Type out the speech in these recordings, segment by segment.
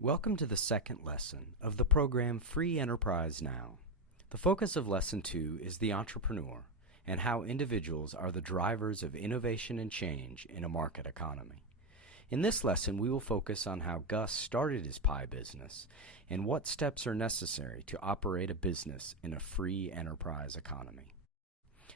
Welcome to the second lesson of the program Free Enterprise Now. The focus of Lesson 2 is the entrepreneur and how individuals are the drivers of innovation and change in a market economy. In this lesson, we will focus on how Gus started his pie business and what steps are necessary to operate a business in a free enterprise economy.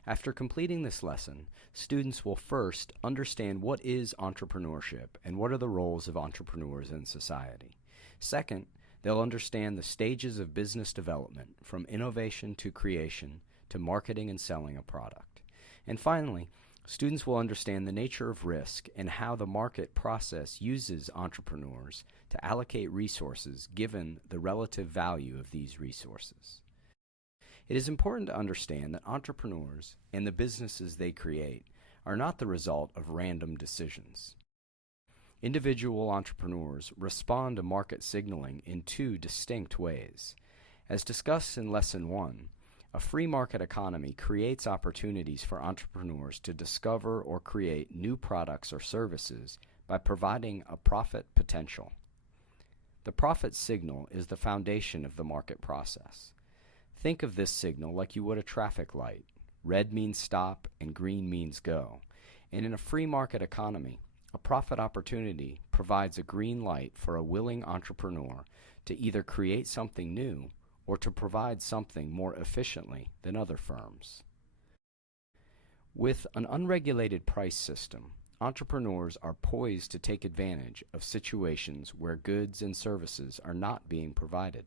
After completing this lesson, students will first understand what is entrepreneurship and what are the roles of entrepreneurs in society. Second, they'll understand the stages of business development, from innovation to creation to marketing and selling a product. And finally, students will understand the nature of risk and how the market process uses entrepreneurs to allocate resources given the relative value of these resources. It is important to understand that entrepreneurs and the businesses they create are not the result of random decisions. Individual entrepreneurs respond to market signaling in two distinct ways. As discussed in Lesson 1, a free market economy creates opportunities for entrepreneurs to discover or create new products or services by providing a profit potential. The profit signal is the foundation of the market process. Think of this signal like you would a traffic light. Red means stop and green means go. And in a free market economy, a profit opportunity provides a green light for a willing entrepreneur to either create something new or to provide something more efficiently than other firms. With an unregulated price system, entrepreneurs are poised to take advantage of situations where goods and services are not being provided.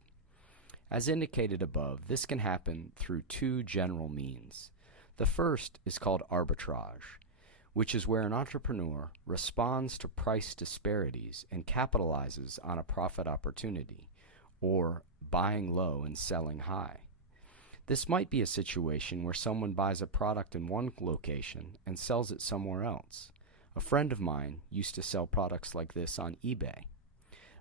As indicated above, this can happen through two general means. The first is called arbitrage, which is where an entrepreneur responds to price disparities and capitalizes on a profit opportunity, or buying low and selling high. This might be a situation where someone buys a product in one location and sells it somewhere else. A friend of mine used to sell products like this on eBay.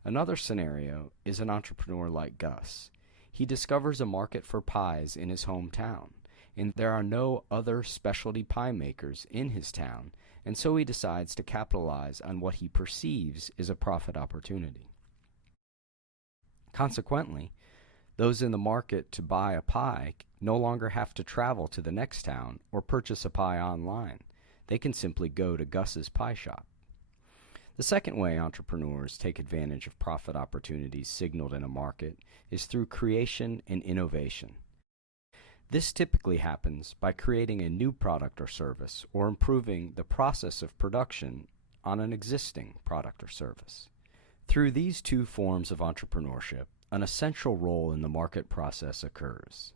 Another scenario is an entrepreneur like Gus. He discovers a market for pies in his hometown, and there are no other specialty pie makers in his town, and so he decides to capitalize on what he perceives is a profit opportunity. Consequently, those in the market to buy a pie no longer have to travel to the next town or purchase a pie online. They can simply go to Gus's pie shop. The second way entrepreneurs take advantage of profit opportunities signaled in a market is through creation and innovation. This typically happens by creating a new product or service or improving the process of production on an existing product or service. Through these two forms of entrepreneurship, an essential role in the market process occurs.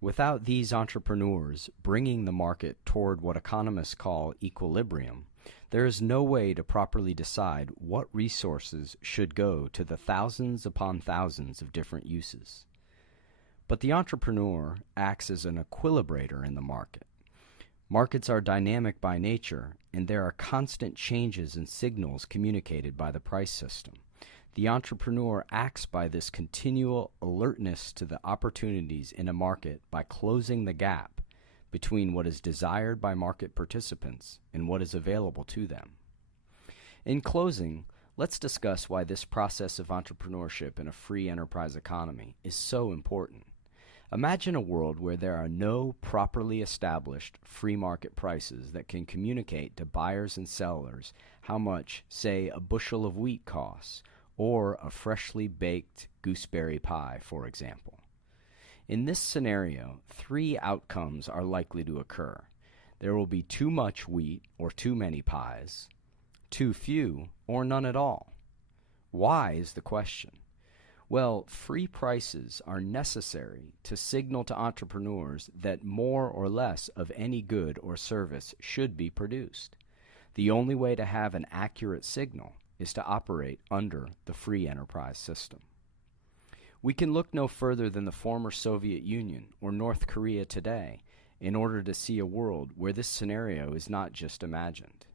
Without these entrepreneurs bringing the market toward what economists call equilibrium, there is no way to properly decide what resources should go to the thousands upon thousands of different uses. But the entrepreneur acts as an equilibrator in the market. Markets are dynamic by nature, and there are constant changes and signals communicated by the price system. The entrepreneur acts by this continual alertness to the opportunities in a market by closing the gap between what is desired by market participants and what is available to them. In closing, let's discuss why this process of entrepreneurship in a free enterprise economy is so important. Imagine a world where there are no properly established free market prices that can communicate to buyers and sellers how much, say, a bushel of wheat costs, or a freshly baked gooseberry pie, for example. In this scenario, three outcomes are likely to occur. There will be too much wheat or too many pies, too few or none at all. Why is the question? Well, free prices are necessary to signal to entrepreneurs that more or less of any good or service should be produced. The only way to have an accurate signal is to operate under the free enterprise system. We can look no further than the former Soviet Union or North Korea today in order to see a world where this scenario is not just imagined.